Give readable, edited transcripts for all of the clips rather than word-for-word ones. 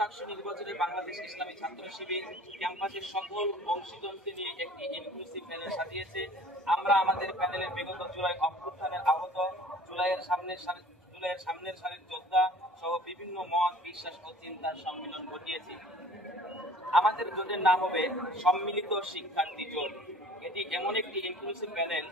ডাকসু নির্বাচনে বাংলাদেশ ইসলামী ছাত্র শিবির ক্যাম্পাসের সকল অংশীজনকে নিয়ে একটি ইনক্লুসিভ প্যানেল সাজিয়েছে। আমরা আমাদের প্যানেলের বিগত জুলাই অভ্যুত্থানের আহত, জুলাইয়ের সামনের সারির যোদ্ধা সহ বিভিন্ন মত, বিশ্বাস ও চিন্তার সম্মিলন ঘটিয়েছি। আমাদের জোটের নাম হবে সম্মিলিত শিক্ষার্থী জোট। এটি এমন একটি ইনক্লুসিভ প্যানেল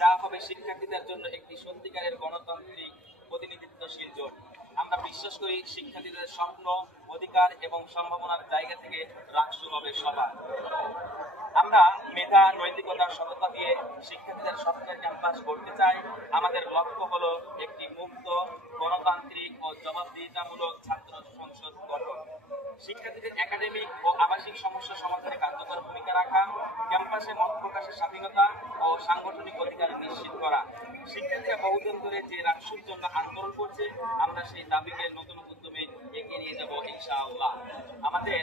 যা হবে শিক্ষার্থীদের জন্য একটি সত্যিকারের গণতান্ত্রিক প্রতিনিধিত্বশীল জোট। আমরা বিশ্বাস করি শিক্ষার্থীদের স্বপ্ন, অধিকার এবং সম্ভাবনার জায়গা থেকে রাষ্ট্র হবে সবার। আমরা মেধা, নৈতিকতার সততা দিয়ে শিক্ষার্থীদের স্বপ্নের ক্যাম্পাস গড়তে চাই। আমাদের লক্ষ্য হলো একটি মুক্ত, গণতান্ত্রিক ও জবাবদিহিতামূলক ছাত্র সংসদ গঠন, শিক্ষার্থীদের একাডেমিক ও আবাসিক সমস্যা সমাধানে কার্যকর ভূমিকা রাখা, ক্যাম্পাসে মত প্রকাশের স্বাধীনতা ও সাংগঠনিক অধিকার নিশ্চিত করা। শিক্ষার্থীরা বহুদিন ধরে যে রাষ্ট্রের জন্য আন্দোলন করছে, আমরা সেই দাবিকে নতুন উদ্যমে এগিয়ে নিয়ে যাব ইনশাআল্লাহ। আমাদের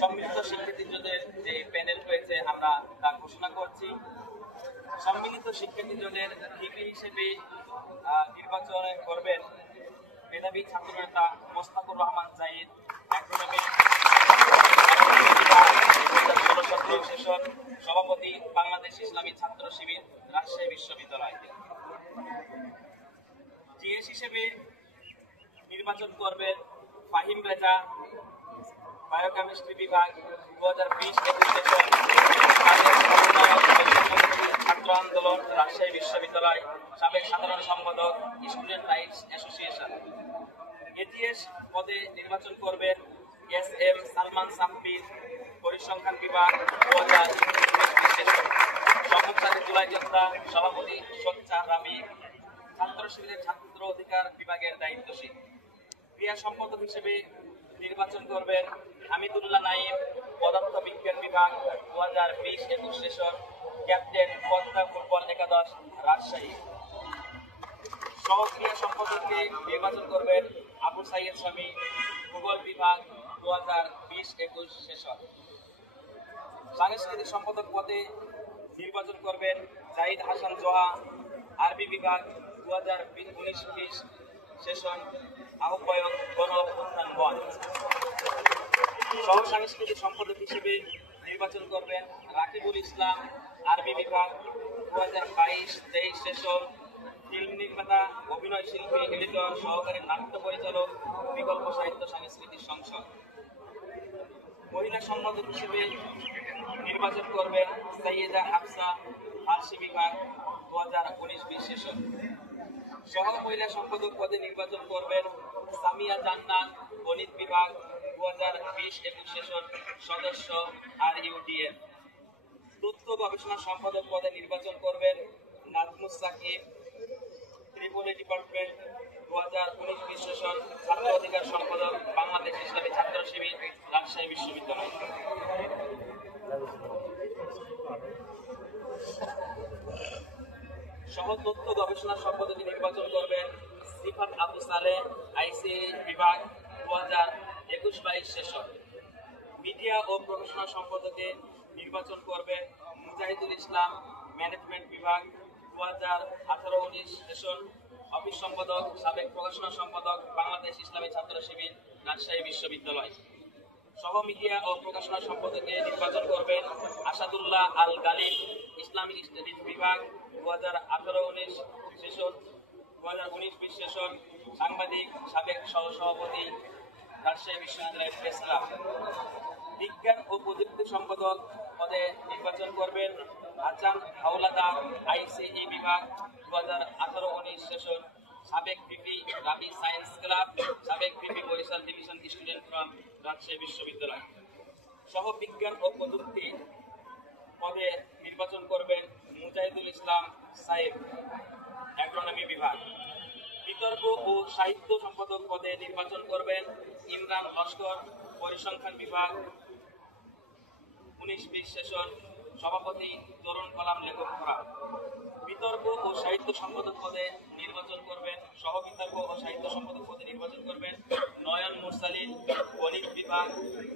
সম্মিলিত শিক্ষার্থী জোটের যে প্যানেল হয়েছে আমরা তা ঘোষণা করছি। সম্মিলিত শিক্ষার্থী জোটের ভিপি হিসেবে নির্বাচন করবেন মেধাবী ছাত্রনেতা মোস্তাকুর রহমান জাহিদ, সেশন সভাপতি, বাংলাদেশ ইসলামী ছাত্র শিবির, রাজশাহী বিশ্ববিদ্যালয়। জিএস হিসেবে নির্বাচন করবেন ফাহিম রেজা, বায়োকেমিস্ট্রি বিভাগ, 2020-21 সেশন, ছাত্র আন্দোলন, রাজশাহী বিশ্ববিদ্যালয়, সাবেক সাধারণ সম্পাদক, স্টুডেন্ট রাইটস অ্যাসোসিয়েশন। এটিএস পদে নির্বাচন করবেন এস এম সালমান সাব্বির, পরিসংখ্যান বিভাগ, 2020 সেশন, সর্বসারী জুলাই যোদ্ধা, সভাপতি সোচ্চার রামি, ছাত্র শিবিরের ছাত্র অধিকার বিভাগের দায়িত্বশীল। ক্রিয়া সম্পাদক হিসেবে নির্বাচন করবেন হামিদুল্লাহ নাইম, পদার্থ বিজ্ঞান বিভাগ, 2020-21 সেশন, ক্যাপ্টেন পদ্মা ফুটবল একাদশ, রাজশাহী। সহক্রিয়া সম্পাদককে নির্বাচন করবেন আবু সাইয়েদ স্বামী, ভূগোল বিভাগ, 2020-21 সেশন। সাংস্কৃতিক সম্পাদক পদে নির্বাচন করবেন জাহিদ হাসান জোহা, আরবি বিভাগ, 2019-20 সেশন, আহ্বায়ক গণ অভ্যুত্থান মঞ্চ। সহ সাংস্কৃতিক সম্পাদক হিসেবে নির্বাচন করবেন রাকিবুল ইসলাম, আরবি বিভাগ, 2022-23 সেশন, ফিল্ম নির্মাতা, অভিনয় শিল্পী, এডিটর, সহকারী নাট্য পরিচালক, বিকল্প সাহিত্য সাংস্কৃতিক সংসদ। মহিলা সম্পাদক হিসেবে নির্বাচন করবেন সৈয়দা হাফসা, ফার্সি বিভাগ, 2019-20 সেশন। সহ মহিলা সম্পাদক পদে নির্বাচন করবেন সামিয়া জান্নাত, গণিত বিভাগ, 2020-21 সেশন, সদস্য RUDF। তথ্য গবেষণা সম্পাদক পদে নির্বাচন করবেন নাজমুস সাকিব, ত্রিপুরা ডিপার্টমেন্ট, 2019-20 সেশন, ছাত্র অধিকার সম্পাদক, বাংলাদেশ ইসলামী ছাত্র শিবির, রাজশাহী বিশ্ববিদ্যালয়। সহ তথ্য গবেষণা সম্পাদকে নির্বাচন করবেন সিফাত আবু সালেহ, আইসি বিভাগ, 2021-22 সেশন। মিডিয়া ও প্রকাশনা সম্পাদকে নির্বাচন করবেন মুজাহিদুল ইসলাম, ম্যানেজমেন্ট বিভাগ, 2018-19 সেশন, অফিস সম্পাদক, সাবেক প্রকাশনা সম্পাদক, বাংলাদেশ ইসলামী ছাত্র শিবির, রাজশাহী বিশ্ববিদ্যালয়। সহ মিডিয়া ও প্রকাশনা সম্পাদকে নির্বাচন করবেন আসাদুল্লাহ আল গালিব, ইসলামিক স্টাডিজ বিভাগ, 2018-19 সেশন, 2019-20 সেশন, সাংবাদিক, সাবেক সহসভাপতি, রাজশাহী বিশ্ববিদ্যালয় প্রেস ক্লাব। বিজ্ঞান ও প্রযুক্তি সম্পাদক পদে নির্বাচন করবেন আচান হাওলাদার, আইসিই বিভাগ, 2018-19 সেশন, সাবেক ভিপি রাবি সায়েন্স ক্লাব, সাবেক VP Barishal division student from, Rajshahi বিশ্ববিদ্যালয়। সহ বিজ্ঞান ও প্রযুক্তি পদে নির্বাচন করবেন মুজাহিদুল ইসলাম সাহেব, অ্যাগ্রোনমি বিভাগ। বিতর্ক ও সাহিত্য সম্পাদক পদে নির্বাচন করবেন ইমরান লস্কর, পরিসংখ্যান বিভাগ, 19-20 সেশন, সভাপতি, তরুণ কলাম লেখক ফোরাম। বিতর্ক ও সাহিত্য সম্পাদক পদে নির্বাচন করবেন, সহ বিতর্ক ও সাহিত্য সম্পাদক পদে নির্বাচন করবেন নয়ন মুরসালিন, গণিত বিভাগ,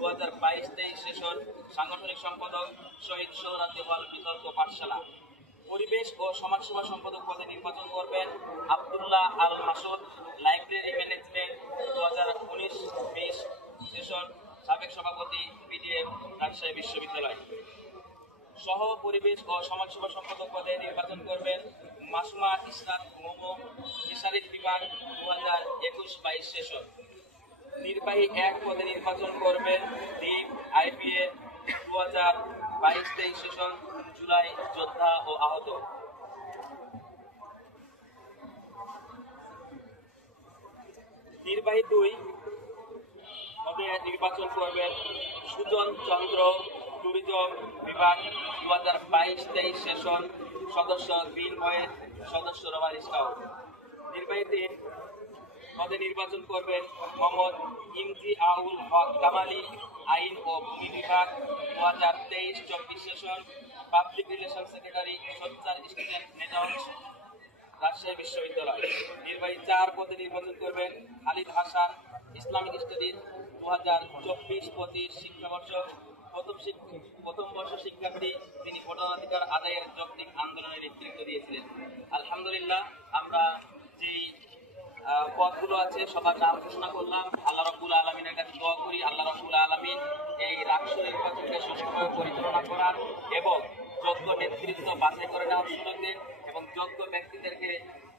2022-23 সেশন, সাংগঠনিক সম্পাদক, শহীদ সোহরাওয়ার্দী হল বিতর্ক পাঠশালা। পরিবেশ ও সমাজসেবা সম্পাদক পদে নির্বাচন করবেন Abdullah Al Masud, library management, 2019-20 session, সহ পরিবেশ ও সমাজসেবা সম্পাদক পদে নির্বাচন করবেন মাসুমা ইসরাত মোমো, ফিশারিজ বিভাগ 2021-22 সেশন। নির্বাহী 1 পদে নির্বাচন করবেন দ্বীপ আইপিএ 2022-23 সেশন, জুলাই যোদ্ধা ও আহত। নির্বাহী 2 পদে নির্বাচন করবেন সুজন চন্দ্র, ট্যুরিজম বিভাগ 2022-23 সেশন, সদস্য গ্রিন বয়েজ, সদস্য রবার স্কাউট। নির্বাহী 3 পদে নির্বাচন করবেন মোহাম্মদ ইমতিয়াউল হক কামালি, আইন ও ভূমি বিভাগ 2023-24 সেশন, পাবলিক রিলেশন সেক্রেটারি, সোচ্চার স্টুডেন্ট নেটওয়ার্ক, রাজশাহী বিশ্ববিদ্যালয়। নির্বাহী 4 পদে নির্বাচন করবেন খালিদ হাসান, ইসলামিক স্টাডিজ 2024-25 শিক্ষাবর্ষ, প্রথম বর্ষ শিক্ষার্থী। তিনি ভোটাধিকার আদায়ের যৌক্তিক আন্দোলনের নেতৃত্ব দিয়েছিলেন। আলহামদুলিল্লাহ, আমরা যেই পদগুলো আছে সবার নাম ঘোষণা করলাম। আল্লাহ রাব্বুল আলামিনের কাছে দোয়া করি আল্লাহ রাব্বুল আলামিন এই রাষ্ট্র নির্বাচনকে সুষ্ঠুভাবে পরিচালনা করার এবং যোগ্য নেতৃত্ব বাছাই করে নেওয়ার সুযোগ দেন এবং যোগ্য ব্যক্তিদেরকে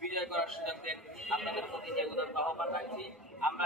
বিজয় করার সুযোগ দেন। আপনাদের প্রতি এগুলোর আহ্বান রাখছি। আমরা